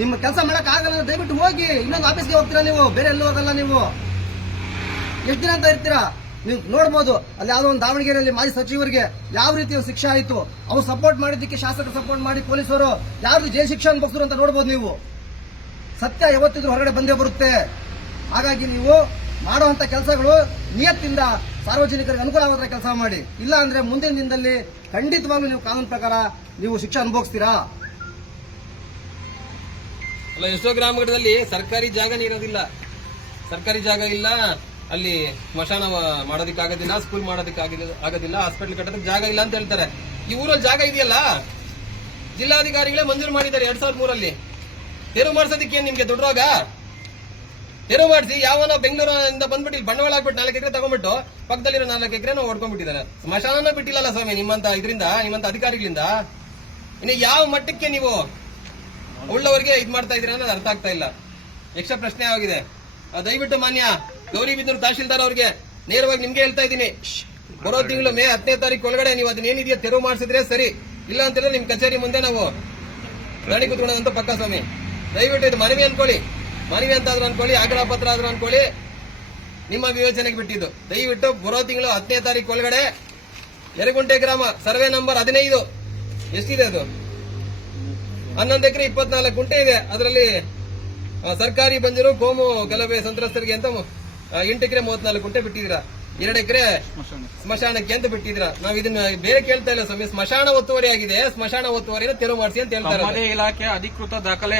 ನಿಮ್ಮ ಕೆಲಸ ಮಾಡಕ್ ಆಗಲ್ಲ, ದಯವಿಟ್ಟು ಹೋಗಿ ಇನ್ನೊಂದು ಆಫೀಸ್ಗೆ ಹೋಗ್ತೀರಾ ನೀವು, ಬೇರೆ ಎಲ್ಲೂ ಹೋಗಲ್ಲ. ನೀವು ಎಷ್ಟು ದಿನ ಅಂತ ಇರ್ತೀರಾ? ನೀವು ನೋಡ್ಬೋದು, ಅಲ್ಲಿ ಯಾವುದೋ ಒಂದು ದಾವಣಗೆರೆಯಲ್ಲಿ ಮಾಜಿ ಸಚಿವರಿಗೆ ಯಾವ ರೀತಿಯ ಶಿಕ್ಷೆ ಆಯಿತು, ಅವ್ರು ಸಪೋರ್ಟ್ ಮಾಡಿದ್ದಕ್ಕೆ ಶಾಸಕರು ಸಪೋರ್ಟ್ ಮಾಡಿ ಪೊಲೀಸರು ಯಾರು ಜೈಲು ಶಿಕ್ಷೆ ಅನುಭವಿಸಿದ್ರು ಅಂತ ನೋಡ್ಬೋದು ನೀವು. ಸತ್ಯ ಯಾವತ್ತಿದ್ರೂ ಹೊರಗಡೆ ಬಂದೇ ಬರುತ್ತೆ. ಹಾಗಾಗಿ ನೀವು ಮಾಡುವಂತ ಕೆಲಸಗಳು ನಿಯತ್ತಿಂದ ಸಾರ್ವಜನಿಕರಿಗೆ ಅನುಕೂಲ ಆಗೋ ಕೆಲಸ ಮಾಡಿ. ಇಲ್ಲ ಅಂದ್ರೆ ಮುಂದಿನ ದಿನದಲ್ಲಿ ಖಂಡಿತವಾಗ್ಲೂ ನೀವು ಕಾನೂನು ಪ್ರಕಾರ ನೀವು ಶಿಕ್ಷೆ ಅನುಭವಿಸ್ತೀರಾ. ಅಲ್ಲ, ಎಷ್ಟೋ ಗ್ರಾಮಗಳಲ್ಲಿ ಸರ್ಕಾರಿ ಜಾಗನೇ ಇರೋದಿಲ್ಲ, ಸರ್ಕಾರಿ ಜಾಗ ಇಲ್ಲ, ಅಲ್ಲಿ ಸ್ಮಶಾನ ಮಾಡೋದಕ್ಕಾಗೋದಿಲ್ಲ, ಸ್ಕೂಲ್ ಆಗೋದಿಲ್ಲ, ಹಾಸ್ಪಿಟಲ್ ಕಟ್ಟೋದಕ್ಕೆ ಜಾಗ ಇಲ್ಲ ಅಂತ ಹೇಳ್ತಾರೆ. ಈ ಊರಲ್ಲಿ ಜಾಗ ಇದೆಯಲ್ಲ, ಜಿಲ್ಲಾಧಿಕಾರಿಗಳೇ ಮಂಜೂರು ಮಾಡಿದ್ದಾರೆ 2003 ತೆರವು ಮಾಡಿಸೋದಕ್ಕೆ ಏನ್ ನಿಮ್ಗೆ ದೊಡ್ಡ ರೋಗ? ತೆರವು ಮಾಡಿಸಿ ಯಾವನ ಬೆಂಗಳೂರಿಂದ ಬಂದ್ಬಿಟ್ಟು ಇಲ್ಲಿ ಬಂಡವಾಳ ಹಾಕ್ಬಿಟ್ಟು 4 ಎಕರೆ ತಗೊಂಡ್ಬಿಟ್ಟು ಪಕ್ಕದಲ್ಲಿರೋ 4 ಎಕರೆನ ಹೊಡ್ಕೊಂಡ್ಬಿಟ್ಟಿದ್ದಾರೆ. ಸ್ಮಶಾನ ಬಿಟ್ಟಿಲ್ಲಲ್ಲ ಸ್ವಾಮಿ ನಿಮ್ಮಂತ ನಿಮ್ಮಂತ ಅಧಿಕಾರಿಗಳಿಂದ. ಇನ್ನು ಯಾವ ಮಟ್ಟಕ್ಕೆ ನೀವು ಉಳ್ಳವರಿಗೆ ಇದ್ ಮಾಡ್ತಾ ಇದೀರ ಅನ್ನೋದು ಅರ್ಥ ಆಗ್ತಾ ಇಲ್ಲ. ಯಕ್ಷ ಪ್ರಶ್ನೆ ಆಗಿದೆ. ದಯವಿಟ್ಟು ಮಾನ್ಯ ಗೌರಿಬಿದನೂರು ತಹಶೀಲ್ದಾರ್ ಅವ್ರಿಗೆ ನೇರವಾಗಿ ನಿಮ್ಗೆ ಹೇಳ್ತಾ ಇದ್ದೀನಿ, ಬರೋ ತಿಂಗಳು ಮೇ 10ನೇ ತಾರೀಕು ಒಳಗಡೆ ನೀವು ಅದನ್ನೇನಿದೆಯಾ ತೆರವು ಮಾಡಿಸಿದ್ರೆ ಸರಿ, ಇಲ್ಲ ಅಂತಂದ್ರೆ ನಿಮ್ ಕಚೇರಿ ಮುಂದೆ ನಾವು ಧರಣಿ ಕೂತ್ಕೊಳ್ಳೋದಂತ ಪಕ್ಕ ಸ್ವಾಮಿ. ದಯವಿಟ್ಟು ಇದು ಮನವಿ ಅಂತಾದ್ರೂ ಅನ್ಕೊಳ್ಳಿ, ಆಗ್ರಹ ಪತ್ರ ಆದ್ರೂ ಅನ್ಕೊಳ್ಳಿ, ನಿಮ್ಮ ವಿವೇಚನೆಗೆ ಬಿಟ್ಟಿದ್ದು. ದಯವಿಟ್ಟು ಬರೋ ತಿಂಗಳು 10ನೇ ತಾರೀಕು ಒಳಗಡೆ ಯರಗುಂಟೆ ಗ್ರಾಮ ಸರ್ವೆ ನಂಬರ್ 15 ಎಷ್ಟಿದೆ ಅದು 11 ಎಕರೆ 24 ಗುಂಟೆ ಇದೆ. ಅದರಲ್ಲಿ ಸರ್ಕಾರಿ ಬಂಜರು ಕೋಮು ಗಲಭೆ ಸಂತ್ರಸ್ತರಿಗೆ ಅಂತ 8 ಎಕರೆ 34 ಗುಂಟೆ ಬಿಟ್ಟಿದ್ದೀರಾ, 2 ಎಕರೆ ಸ್ಮಶಾನಕ್ಕೆ ಅಂತ ಬಿಟ್ಟಿದ್ದೀರಾ. ನಾವ್ ಇದನ್ನ ಬೇರೆ ಕೇಳ್ತಾ ಇಲ್ಲ ಸ್ವಾಮಿ, ಸ್ಮಶಾನ ಒತ್ತುವರಿ ಆಗಿದೆ, ಸ್ಮಶಾನ ಒತ್ತುವರಿನ ತೆರವು ಮಾಡಿಸಿ ಅಂತ ಹೇಳ್ತಾರೆ. ತಮ್ಮದೇ ಇಲಾಖೆ ಅಧಿಕೃತ ದಾಖಲೆ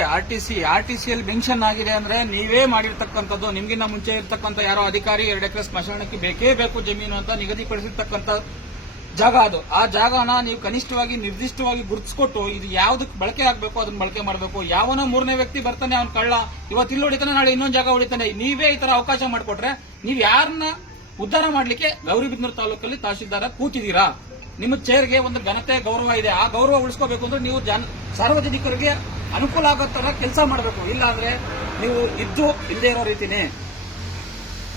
ಆರ್ಟಿಸಿಯಲ್ಲಿ ಮೆನ್ಷನ್ ಆಗಿದೆ ಅಂದ್ರೆ ನೀವೇ ಮಾಡಿರ್ತಕ್ಕಂಥದ್ದು. ನಿಮ್ಗಿನ್ನ ಮುಂಚೆ ಇರ್ತಕ್ಕಂಥ ಯಾರೋ ಅಧಿಕಾರಿ 2 ಎಕರೆ ಸ್ಮಶಾನಕ್ಕೆ ಬೇಕೇ ಬೇಕು ಜಮೀನು ಅಂತ ನಿಗದಿಪಡಿಸಿರ್ತಕ್ಕಂಥ ಜಾಗ ಅದು. ಆ ಜಾಗನ ನೀವು ಕನಿಷ್ಠವಾಗಿ ನಿರ್ದಿಷ್ಟವಾಗಿ ಗುರುತಿಸ್ಕೊಟ್ಟು ಇದು ಯಾವ್ದಕ್ಕೆ ಬಳಕೆ ಆಗ್ಬೇಕು ಅದನ್ನ ಬಳಕೆ ಮಾಡಬೇಕು. ಯಾವನೋ 3ನೇ ವ್ಯಕ್ತಿ ಬರ್ತಾನೆ, ಅವ್ನ ಕಳ್ಳ ಇವತ್ತು ಇಲ್ಲಿ ಹೊಡಿತಾನೆ, ನಾಳೆ ಇನ್ನೊಂದು ಜಾಗ ಹೊಡಿತಾನೆ. ನೀವೇ ಈ ತರ ಅವಕಾಶ ಮಾಡಿಕೊಟ್ರೆ ನೀವು ಯಾರನ್ನ ಉದ್ಧಾರ ಮಾಡ್ಲಿಕ್ಕೆ ಗೌರಿಬಿದನೂರು ತಾಲೂಕಲ್ಲಿ ತಹಶೀಲ್ದಾರ ಕೂತಿದ್ದೀರಾ? ನಿಮ್ಮ ಚೇರ್ಗೆ ಒಂದು ಘನತೆ ಗೌರವ ಇದೆ. ಆ ಗೌರವ ಉಳಿಸ್ಕೋಬೇಕು ಅಂದ್ರೆ ನೀವು ಸಾರ್ವಜನಿಕರಿಗೆ ಅನುಕೂಲ ಆಗೋ ತರ ಕೆಲಸ ಮಾಡಬೇಕು. ಇಲ್ಲ ಅಂದ್ರೆ ನೀವು ಇಲ್ಲದೆ ಇರೋ ರೀತಿನೇ.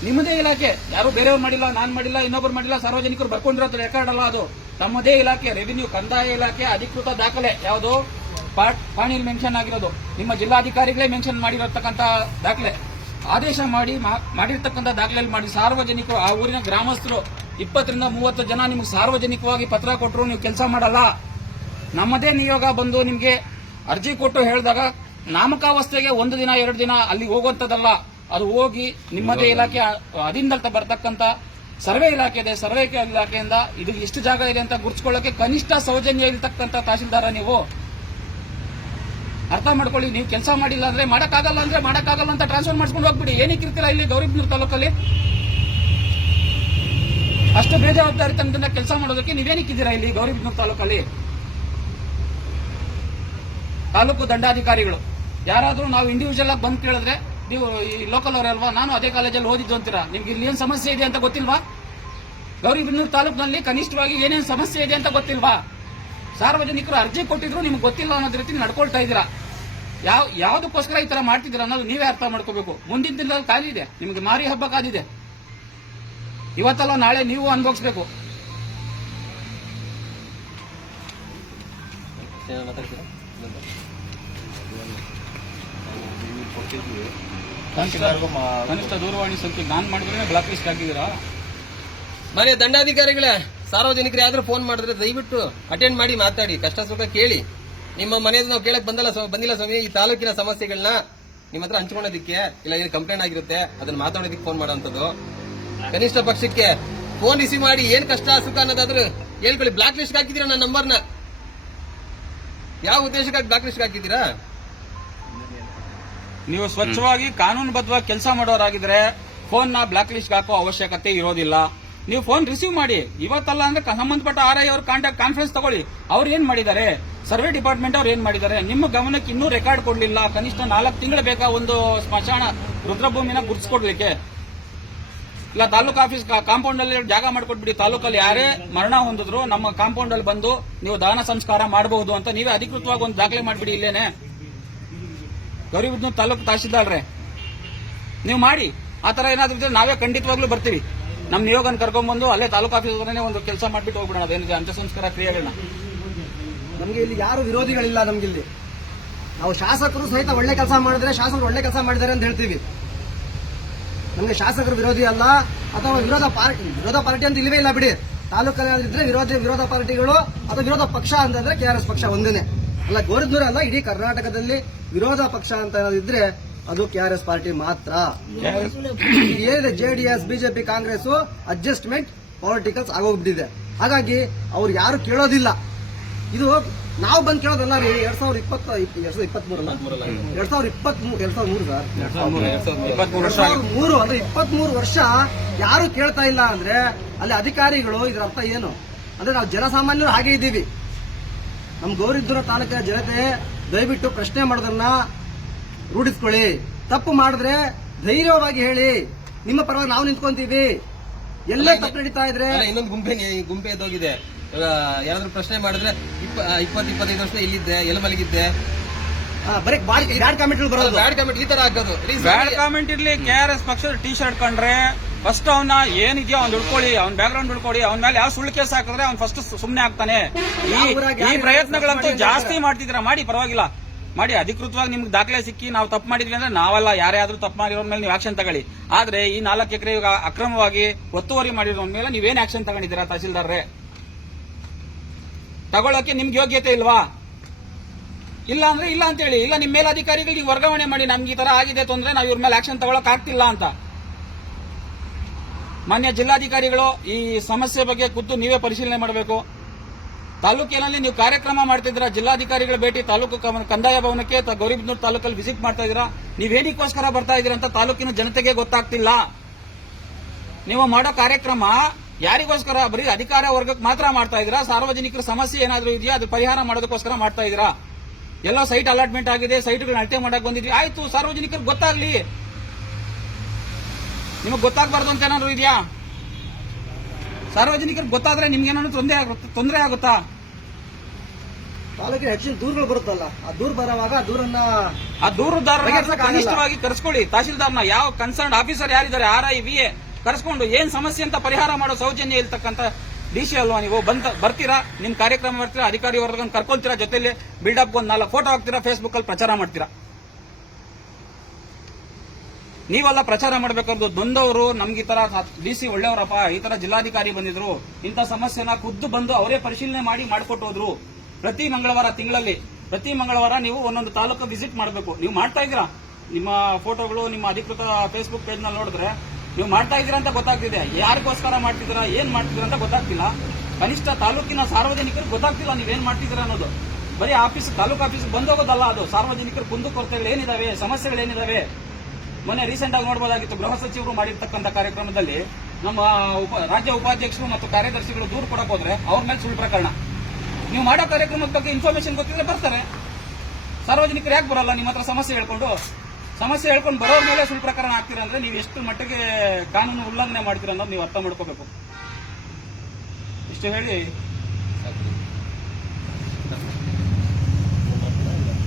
ನಿಮ್ಮದೇ ಇಲಾಖೆ, ಯಾರು ಬೇರೆಯವ್ರು ಮಾಡಿಲ್ಲ, ನಾನ್ ಮಾಡಿಲ್ಲ, ಇನ್ನೊಬ್ರು ಮಾಡಿಲ್ಲ, ಸಾರ್ವಜನಿಕರು ಬರ್ಕೊಂಡಿರೋದು ರೆಕಾರ್ಡ್ ಅಲ್ಲ ಅದು. ತಮ್ಮದೇ ಇಲಾಖೆ ರೆವಿನ್ಯೂ ಕಂದಾಯ ಇಲಾಖೆ ಅಧಿಕೃತ ದಾಖಲೆ ಯಾವುದು ಪಾಣಿಯಲ್ಲಿ ಮೆನ್ಷನ್ ಆಗಿರೋದು, ನಿಮ್ಮ ಜಿಲ್ಲಾಧಿಕಾರಿಗಳೇ ಮೆನ್ಷನ್ ಮಾಡಿರತಕ್ಕಂತ ದಾಖಲೆ, ಆದೇಶ ಮಾಡಿರ್ತಕ್ಕಂಥ ದಾಖಲೆಯಲ್ಲಿ ಮಾಡಿ ಸಾರ್ವಜನಿಕರು, ಆ ಊರಿನ ಗ್ರಾಮಸ್ಥರು 20 ರಿಂದ 30 ಜನ ನಿಮ್ಗೆ ಸಾರ್ವಜನಿಕವಾಗಿ ಪತ್ರ ಕೊಟ್ಟರು, ನೀವು ಕೆಲಸ ಮಾಡಲ್ಲ. ನಮ್ಮದೇ ನಿಯೋಗ ಬಂದು ನಿಮ್ಗೆ ಅರ್ಜಿ ಕೊಟ್ಟು ಹೇಳಿದಾಗ ನಾಮಕಾವಸ್ಥೆಗೆ 1 ದಿನ 2 ದಿನ ಅಲ್ಲಿ ಹೋಗುವಂತದಲ್ಲ. ಅದು ಹೋಗಿ ನಿಮ್ಮದೇ ಇಲಾಖೆ ಅಧೀನದಲ್ಲಿ ಬರ್ತಕ್ಕಂಥ ಸರ್ವೆ ಇಲಾಖೆ ಇದೆ, ಸರ್ವೆ ಇಲಾಖೆಯಿಂದ ಇದು ಎಷ್ಟು ಜಾಗ ಇದೆ ಅಂತ ಗುರುತಿಸ್ಕೊಳ್ಳೋಕೆ ಕನಿಷ್ಠ ಸೌಜನ್ಯ ಇರತಕ್ಕಂಥ ತಹಶೀಲ್ದಾರ ನೀವು. ಅರ್ಥ ಮಾಡ್ಕೊಳ್ಳಿ. ನೀವು ಕೆಲಸ ಮಾಡಿಲ್ಲ ಅಂದ್ರೆ ಮಾಡಕ್ಕಾಗಲ್ಲ ಅಂತ ಟ್ರಾನ್ಸ್ಫರ್ ಮಾಡಿಸ್ಕೊಂಡು ಹೋಗ್ಬಿಡಿ. ಏನಕ್ಕೆ ಇರ್ತೀರಾ ಇಲ್ಲಿ ಗೌರಿಬಿದನೂರು ತಾಲೂಕಲ್ಲಿ? ಅಷ್ಟು ಬೇಜವಾಬ್ದಾರಿತನದಿಂದ ಕೆಲಸ ಮಾಡೋದಕ್ಕೆ ನೀವೇನಕ್ಕಿದ್ದೀರಾ ಇಲ್ಲಿ ಗೌರಿಬಿದನೂರು ತಾಲೂಕಲ್ಲಿ? ತಾಲೂಕು ದಂಡಾಧಿಕಾರಿಗಳು ಯಾರಾದ್ರೂ ನಾವು ಇಂಡಿವಿಜುವಲ್ ಆಗಿ ಬಂದು ಕೇಳಿದ್ರೆ ನೀವು ಈ ಲೋಕಲ್ ಅವರಲ್ವಾ, ನಾನು ಅದೇ ಕಾಲೇಜಲ್ಲಿ ಓದಿದ್ದು ಅಂತೀರಾ. ನಿಮ್ಗೆ ಇಲ್ಲಿ ಏನ್ ಸಮಸ್ಯೆ ಇದೆ ಅಂತ ಗೊತ್ತಿಲ್ವಾ? ಗೌರಿಬಿದನೂರು ತಾಲೂಕಿನಲ್ಲಿ ಕನಿಷ್ಠವಾಗಿ ಏನೇನು ಸಮಸ್ಯೆ ಇದೆ ಅಂತ ಗೊತ್ತಿಲ್ವಾ? ಸಾರ್ವಜನಿಕರು ಅರ್ಜಿ ಕೊಟ್ಟಿದ್ರು ನಿಮ್ಗೆ ಗೊತ್ತಿಲ್ಲ ಅನ್ನೋದ್ ರೀತಿ ನಡ್ಕೊಳ್ತಾ ಇದ್ದೀರಾ. ಯಾವ್ದಕ್ಕೋಸ್ಕರ ಈ ತರ ಮಾಡ್ತಿದ್ದೀರಾ ಅನ್ನೋದು ನೀವೇ ಅರ್ಥ ಮಾಡ್ಕೋಬೇಕು. ಮುಂದಿನ ದಿನದಲ್ಲಿ ಕಾದಿದೆ, ನಿಮ್ಗೆ ಮಾರಿ ಹಬ್ಬ ಕಾದಿದೆ. ಇವತ್ತಲ್ಲ ನಾಳೆ ನೀವು ಅನುಭವಿಸ್ಬೇಕು. ಕನಿಷ್ಠ ದೂರವಾಣಿ ಸಂಖ್ಯೆ ನಾನ್ ಮಾಡಿದ್ರೆ ಬ್ಲಾಕ್ ಲಿಸ್ಟ್ ಹಾಕಿದ್ದೀರಾ? ಮನೆ ದಂಡಾಧಿಕಾರಿಗಳೇ, ಸಾರ್ವಜನಿಕರು ಯಾವ್ದಾದ್ರು ಫೋನ್ ಮಾಡಿದ್ರೆ ದಯವಿಟ್ಟು ಅಟೆಂಡ್ ಮಾಡಿ ಮಾತಾಡಿ, ಕಷ್ಟ ಸುಖ ಕೇಳಿ. ನಿಮ್ಮ ಮನೆಯದು ನಾವು ಕೇಳಕ್ ಬಂದಿಲ್ಲ ಸ್ವಾಮಿ. ಈ ತಾಲೂಕಿನ ಸಮಸ್ಯೆಗಳನ್ನ ನಿಮ್ಮ ಹತ್ರ ಹಂಚ್ಕೊಳ್ಳೋದಿಕ್ಕೆ, ಇಲ್ಲ ಏನು ಕಂಪ್ಲೇಂಟ್ ಆಗಿರುತ್ತೆ ಅದನ್ನ ಮಾತಾಡೋದಕ್ಕೆ ಫೋನ್ ಮಾಡೋಂಥದ್ದು. ಕನಿಷ್ಠ ಪಕ್ಷಕ್ಕೆ ಫೋನ್ ರಿಸೀವ್ ಮಾಡಿ ಏನ್ ಕಷ್ಟ ಸುಖ ಅನ್ನೋದಾದ್ರೂ ಹೇಳ್ಕೊಳ್ಳಿ. ಬ್ಲಾಕ್ ಲಿಸ್ಟ್ ಹಾಕಿದ್ದೀರಾ ನನ್ನ ನಂಬರ್ನ? ಯಾವ ಉದ್ದೇಶಕ್ಕಾಗಿ ಬ್ಲಾಕ್ ಲಿಸ್ಟ್ ಹಾಕಿದ್ದೀರಾ? ನೀವು ಸ್ವಚ್ಛವಾಗಿ ಕಾನೂನುಬದ್ಧವಾಗಿ ಕೆಲಸ ಮಾಡೋರಾಗಿದ್ರೆ ಫೋನ್ ನ ಬ್ಲಾಕ್ ಲಿಸ್ಟ್ ಹಾಕೋ ಅವಶ್ಯಕತೆ ಇರೋದಿಲ್ಲ. ನೀವು ಫೋನ್ ರಿಸೀವ್ ಮಾಡಿ. ಇವತ್ತಲ್ಲ ಅಂದ್ರೆ ಸಂಬಂಧಪಟ್ಟ RI ಅವ್ರ ಕಾನ್ಫರೆನ್ಸ್ ತಗೊಳ್ಳಿ. ಅವ್ರು ಏನ್ ಮಾಡಿದ್ದಾರೆ, ಸರ್ವೆ ಡಿಪಾರ್ಟ್ಮೆಂಟ್ ಅವ್ರು ಏನ್ ಮಾಡಿದ್ದಾರೆ, ನಿಮ್ಮ ಗಮನಕ್ಕೆ ಇನ್ನೂ ರೆಕಾರ್ಡ್ ಕೊಡ್ಲಿಲ್ಲ. ಕನಿಷ್ಠ 4 ತಿಂಗಳು ಬೇಕಾ ಒಂದು ಸ್ಮಶಾನ ರುದ್ರಭೂಮಿನ ಗುರುತಿಸ್ಕೊಡ್ಲಿಕ್ಕೆ? ಇಲ್ಲ ತಾಲೂಕು ಆಫೀಸ್ ಕಾಂಪೌಂಡ್ ಅಲ್ಲಿ ಜಾಗ ಮಾಡ್ಕೊಟ್ಬಿಡಿ. ತಾಲೂಕಲ್ಲಿ ಯಾರೇ ಮರಣ ಹೊಂದಿದ್ರು ನಮ್ಮ ಕಾಂಪೌಂಡ್ ಅಲ್ಲಿ ಬಂದು ನೀವು ದಾನ ಸಂಸ್ಕಾರ ಮಾಡಬಹುದು ಅಂತ ನೀವೇ ಅಧಿಕೃತವಾಗಿ ಒಂದು ದಾಖಲೆ ಮಾಡ್ಬಿಡಿ. ಇಲ್ಲೇನೆ ಗೌರಿಬಿದನೂರು ತಾಲೂಕು ತಹಶೀಲ್ದಾರ್ರೆ ನೀವು ಮಾಡಿ. ಆ ತರ ಏನಾದ್ರು ಇದ್ರೆ ನಾವೇ ಖಂಡಿತವಾಗ್ಲೂ ಬರ್ತೀವಿ. ನಮ್ಮ ನಿಯೋಗನ ಕರ್ಕೊಂಡ್ಬಂದು ಅಲ್ಲೇ ತಾಲೂಕು ಆಫೀಸ್ ಒಂದು ಕೆಲಸ ಮಾಡ್ಬಿಟ್ಟು ಹೋಗ್ಬಿಡೋಣ. ಅದೇನಿದೆ ಅಂತ್ಯ ಸಂಸ್ಕಾರ ಕ್ರಿಯೆಗಳನ್ನ. ನಮ್ಗೆ ಇಲ್ಲಿ ಯಾರು ವಿರೋಧಿಗಳಿಲ್ಲ. ನಮ್ಗಿಲ್ಲಿ ನಾವು ಶಾಸಕರು ಸಹಿತ ಒಳ್ಳೆ ಕೆಲಸ ಮಾಡಿದ್ರೆ ಶಾಸಕರು ಒಳ್ಳೆ ಕೆಲಸ ಮಾಡಿದ್ದಾರೆ ಅಂತ ಹೇಳ್ತೀವಿ. ನಮ್ಗೆ ಶಾಸಕರು ವಿರೋಧಿ ಅಲ್ಲ, ಅಥವಾ ವಿರೋಧ ಪಾರ್ಟಿ ಅಂತ ಇಲ್ಲವೇ ಇಲ್ಲ ಬಿಡಿ. ತಾಲೂಕಲ್ಲಿ ಇದ್ರೆ ವಿರೋಧ ಪಾರ್ಟಿಗಳು ಅಥವಾ ವಿರೋಧ ಪಕ್ಷ ಅಂತಂದ್ರೆ KRS ಪಕ್ಷ ಒಂದೇನೆ ಅಲ್ಲ, ಗೌರಿಬಿದನೂರು ಅಲ್ಲ, ಇಡೀ ಕರ್ನಾಟಕದಲ್ಲಿ ವಿರೋಧ ಪಕ್ಷ ಅಂತ ಏನಾದಿದ್ರೆ ಅದು KRS ಪಾರ್ಟಿ ಮಾತ್ರ. ಏನಿದೆ JDS, ಬಿಜೆಪಿ, ಕಾಂಗ್ರೆಸ್ ಅಡ್ಜಸ್ಟ್ಮೆಂಟ್ ಪಾಲಿಟಿಕಲ್ಸ್ ಆಗೋಗ್ಬಿಟ್ಟಿದೆ. ಹಾಗಾಗಿ ಅವ್ರು ಯಾರು ಕೇಳೋದಿಲ್ಲ. ಇದು ನಾವು ಬಂದು ಕೇಳೋದಲ್ಲ ರೀ. 2023 ಅಂದ್ರೆ 23 ವರ್ಷ ಯಾರು ಕೇಳ್ತಾ ಇಲ್ಲ ಅಂದ್ರೆ ಅಲ್ಲಿ ಅಧಿಕಾರಿಗಳು, ಇದ್ರ ಅರ್ಥ ಏನು ಅಂದ್ರೆ ನಾವು ಜನಸಾಮಾನ್ಯರು ಹಾಗೆ ಇದ್ದೀವಿ. ನಮ್ ಗೌರಿಬಿದನೂರು ತಾಲೂಕಿನ ಜನತೆ ದಯವಿಟ್ಟು ಪ್ರಶ್ನೆ ಮಾಡೋದನ್ನ ರೂಢಿಸ್ಕೊಳ್ಳಿ. ತಪ್ಪು ಮಾಡಿದ್ರೆ ಧೈರ್ಯವಾಗಿ ಹೇಳಿ, ನಿಮ್ಮ ಪರವಾಗಿ ನಾವು ನಿಂತ್ಕೊಂತೀವಿ. ಎಲ್ಲೇ ತಪ್ಪು ನಡೀತಾ ಇದ್ರೆ ಇನ್ನೊಂದು ಗುಂಪೆ ಎದ್ದೋಗಿದೆ. ಯಾರಾದ್ರೂ ಪ್ರಶ್ನೆ ಮಾಡಿದ್ರೆ 20-25 ವರ್ಷ ಎಲ್ಲಿದ್ದೆ, ಎಲ್ಲಿ ಮಲಗಿದ್ದೆ, ಬರೀ ಬ್ಯಾಡ್ ಕಾಮೆಂಟ್ಗಳು ಬರೋದು, ಬ್ಯಾಡ್ ಕಮೆಂಟ್ ಈ ತರ ಹಾಕೋದು. ಬ್ಯಾಡ್ ಕಾಮೆಂಟ್ ಇರ್ಲಿ. KRS ಪಕ್ಷದ ಟಿ ಶರ್ಟ್ ಕಂಡ್ರೆ ಫಸ್ಟ್ ಅವನ ಏನಿದೆಯೋ ಅವ್ನು ಹುಡ್ಕೊಳ್ಳಿ, ಅವ್ನ ಬ್ಯಾಕ್ ಗ್ರೌಂಡ್ ಹುಡ್ಕೊಳ್ಳಿ. ಅವ್ನ ಮೇಲೆ ಯಾವ ಸುಳ್ಳು ಕೇಸ್ ಹಾಕಿದ್ರೆ ಅವ್ನು ಫಸ್ಟ್ ಸುಮ್ನೆ ಆಗ್ತಾನೆ. ಈ ಪ್ರಯತ್ನಗಳಂತೂ ಜಾಸ್ತಿ ಮಾಡ್ತಿದ್ರ, ಮಾಡಿ ಪರವಾಗಿಲ್ಲ ಮಾಡಿ. ಅಧಿಕೃತವಾಗಿ ನಿಮ್ಗೆ ದಾಖಲೆ ಸಿಕ್ಕಿ ನಾವು ತಪ್ಪು ಮಾಡಿದ್ವಿ ಅಂದ್ರೆ ನಾವಲ್ಲ, ಯಾರೇ ಆದ್ರೂ ತಪ್ಪು ಮಾಡಿರೋ ಮೇಲೆ ನೀವು ಆಕ್ಷನ್ ತಗೊಳ್ಳಿ. ಆದ್ರೆ ಈ 4 ಎಕರೆ ಅಕ್ರಮವಾಗಿ ಒತ್ತುವರಿ ಮಾಡಿರೋ ಮೇಲೆ ನೀವೇನ್ ಆಕ್ಷನ್ ತಗೊಂಡಿದ್ದೀರಾ ತಹಸೀಲ್ದಾರ್ರೆ? ತಗೊಳಕ್ಕೆ ನಿಮ್ಗೆ ಯೋಗ್ಯತೆ ಇಲ್ವಾ? ಇಲ್ಲ ಅಂದ್ರೆ ಇಲ್ಲ ಅಂತ ಹೇಳಿ. ಇಲ್ಲ ನಿಮ್ಮ ಮೇಲಧಿಕಾರಿಗಳು ನೀವು ವರ್ಗಾವಣೆ ಮಾಡಿ, ನಮ್ಗೆ ಈ ತರ ಆಗಿದೆ ತೊಂದ್ರೆ, ನಾವು ಇವ್ರ ಮೇಲೆ ಆಕ್ಷನ್ ತಗೊಳಕ್ ಆಗ್ತಿಲ್ಲ ಅಂತ. ಮಾನ್ಯ ಜಿಲ್ಲಾಧಿಕಾರಿಗಳು ಈ ಸಮಸ್ಯೆ ಬಗ್ಗೆ ಖುದ್ದು ನೀವೇ ಪರಿಶೀಲನೆ ಮಾಡಬೇಕು. ತಾಲೂಕಿನಲ್ಲಿ ನೀವು ಕಾರ್ಯಕ್ರಮ ಮಾಡ್ತಿದ್ದೀರಾ, ಜಿಲ್ಲಾಧಿಕಾರಿಗಳ ಭೇಟಿ ತಾಲೂಕು ಕಂದಾಯ ಭವನಕ್ಕೆ ಗೌರಿಬಿದನೂರು ತಾಲೂಕಲ್ಲಿ ವಿಸಿಟ್ ಮಾಡ್ತಾ ಇದ್ದೀರಾ. ನೀವೇನಿಗೋಸ್ಕರ ಬರ್ತಾ ಇದ್ದೀರಾ ಅಂತ ತಾಲೂಕಿನ ಜನತೆಗೆ ಗೊತ್ತಾಗ್ತಿಲ್ಲ. ನೀವು ಮಾಡೋ ಕಾರ್ಯಕ್ರಮ ಯಾರಿಗೋಸ್ಕರ? ಬರೀ ಅಧಿಕಾರ ವರ್ಗಕ್ಕೆ ಮಾತ್ರ ಮಾಡ್ತಾ ಇದ್ದೀರಾ? ಸಾರ್ವಜನಿಕರ ಸಮಸ್ಯೆ ಏನಾದ್ರೂ ಇದೆಯಾ, ಅದು ಪರಿಹಾರ ಮಾಡೋದಕ್ಕೋಸ್ಕರ ಮಾಡ್ತಾ ಇದ್ದೀರಾ? ಎಲ್ಲ ಸೈಟ್ ಅಲಾಟ್ಮೆಂಟ್ ಆಗಿದೆ, ಸೈಟ್ಗಳನ್ನ ಅಳತೆ ಮಾಡಕ್ ಬಂದಿದ್ವಿ, ಆಯ್ತು, ಸಾರ್ವಜನಿಕರಿಗೆ ಗೊತ್ತಾಗ್ಲಿ. ನಿಮಗೆ ಗೊತ್ತಾಗಬಾರ್ದು ಅಂತ ಏನಾದ್ರು ಇದೆಯಾ? ಸಾರ್ವಜನಿಕರಿಗೆ ಗೊತ್ತಾದ್ರೆ ನಿಮ್ಗೇನಾದ್ರು ತೊಂದರೆ ಆಗುತ್ತಾ? ತಾಲೂಕಿನ ಹೆಚ್ಚಿನ ದೂರುಗಳು ಬರುತ್ತಲ್ಲ, ಆ ದೂರು ಬರುವಾಗ ಆ ದೂರುದಾರರನ್ನ ಕನಿಷ್ಠವಾಗಿ ಕರೆಸ್ಕೊಳ್ಳಿ. ತಹಶೀಲ್ದಾರ್ನ, ಯಾವ ಕನ್ಸರ್ನ್ ಆಫೀಸರ್ ಯಾರಿದ್ದಾರೆ, RI, VA ಕರೆಸ್ಕೊಂಡು ಏನ್ ಸಮಸ್ಯೆ ಅಂತ ಪರಿಹಾರ ಮಾಡೋ ಸೌಜನ್ಯ ಇರ್ತಕ್ಕಂಥ DC ಅಲ್ವಾ ನೀವು? ಬರ್ತೀರಾ, ನಿಮ್ ಕಾರ್ಯಕ್ರಮ ಬರ್ತೀರಾ, ಅಧಿಕಾರಿ ವರ್ಗ ಕರ್ಕೊಳ್ತೀರಾ, ಜೊತೆಲಿ ಬಿಲ್ಡಪ್ ಒಂದು 4 ಫೋಟೋ ಹಾಕ್ತೀರಾ, ಫೇಸ್ಬುಕ್ ಅಲ್ಲಿ ಪ್ರಚಾರ ಮಾಡ್ತೀರಾ. ನೀವೆಲ್ಲ ಪ್ರಚಾರ ಮಾಡ್ಬೇಕಾದ್ರು ನೊಂದವರು ನಮ್ಗೆ ಈ ತರ DC ಒಳ್ಳೆಯವರಪ್ಪ, ಈ ತರ ಜಿಲ್ಲಾಧಿಕಾರಿ ಬಂದಿದ್ರು, ಇಂಥ ಸಮಸ್ಯೆನ ಖುದ್ದು ಬಂದು ಅವರೇ ಪರಿಶೀಲನೆ ಮಾಡಿ ಮಾಡ್ಕೊಟ್ಟು ಹೋದ್ರು. ಪ್ರತಿ ಮಂಗಳವಾರ, ತಿಂಗಳಲ್ಲಿ ಪ್ರತಿ ಮಂಗಳವಾರ ನೀವು ಒಂದೊಂದು ತಾಲೂಕು ವಿಸಿಟ್ ಮಾಡಬೇಕು. ನೀವು ಮಾಡ್ತಾ ಇದ್ದೀರಾ, ನಿಮ್ಮ ಫೋಟೋಗಳು ನಿಮ್ಮ ಅಧಿಕೃತ ಫೇಸ್ಬುಕ್ ಪೇಜ್ ನಲ್ಲಿ ನೋಡಿದ್ರೆ ನೀವು ಮಾಡ್ತಾ ಇದ್ದೀರಾ ಅಂತ ಗೊತ್ತಾಗ್ತಿದೆ. ಯಾರಿಗೋಸ್ಕರ ಮಾಡ್ತಿದ್ದೀರಾ, ಏನ್ ಮಾಡ್ತಿದ್ದೀರಾ ಅಂತ ಗೊತ್ತಾಗ್ತಿಲ್ಲ. ಕನಿಷ್ಠ ತಾಲೂಕಿನ ಸಾರ್ವಜನಿಕರಿಗೆ ಗೊತ್ತಾಗ್ತಿಲ್ಲ ನೀವೇನ್ ಮಾಡ್ತಿದ್ದೀರಾ ಅನ್ನೋದು. ಬರೀ ತಾಲೂಕು ಆಫೀಸ್ ಬಂದೋಗೋದಲ್ಲ, ಅದು ಸಾರ್ವಜನಿಕರ ಕುಂದುಕೊರತೆಗಳು ಏನಿದಾವೆ, ಸಮಸ್ಯೆಗಳೇನಿದಾವೆ. ಮೊನ್ನೆ ರೀಸೆಂಟ್ ಆಗಿ ನೋಡಬಹುದಾಗಿತ್ತು, ಗೃಹ ಸಚಿವರು ಮಾಡಿರ್ತಕ್ಕಂಥ ಕಾರ್ಯಕ್ರಮದಲ್ಲಿ ನಮ್ಮ ರಾಜ್ಯ ಉಪಾಧ್ಯಕ್ಷರು ಮತ್ತು ಕಾರ್ಯದರ್ಶಿಗಳು ದೂರು ಕೊಡಕ್ ಹೋದ್ರೆ ಅವ್ರ ಮೇಲೆ ಸುಳ್ಳು ಪ್ರಕರಣ. ನೀವು ಮಾಡೋ ಕಾರ್ಯಕ್ರಮದ ಬಗ್ಗೆ ಇನ್ಫಾರ್ಮೇಶನ್ ಗೊತ್ತಿದ್ರೆ ಬರ್ತಾರೆ. ಸಾರ್ವಜನಿಕರು ಯಾಕೆ ಬರಲ್ಲ ನಿಮ್ಮ ಹತ್ರ ಸಮಸ್ಯೆ ಹೇಳ್ಕೊಂಡು ಬರೋರ ಮೇಲೆ ಸುಳ್ಳು ಪ್ರಕರಣ ಆಗ್ತೀರಾ ಅಂದ್ರೆ ನೀವು ಎಷ್ಟು ಮಟ್ಟಿಗೆ ಕಾನೂನು ಉಲ್ಲಂಘನೆ ಮಾಡ್ತೀರಾ ಅನ್ನೋದು ನೀವು ಅರ್ಥ ಮಾಡ್ಕೋಬೇಕು. ಇಷ್ಟು ಹೇಳಿ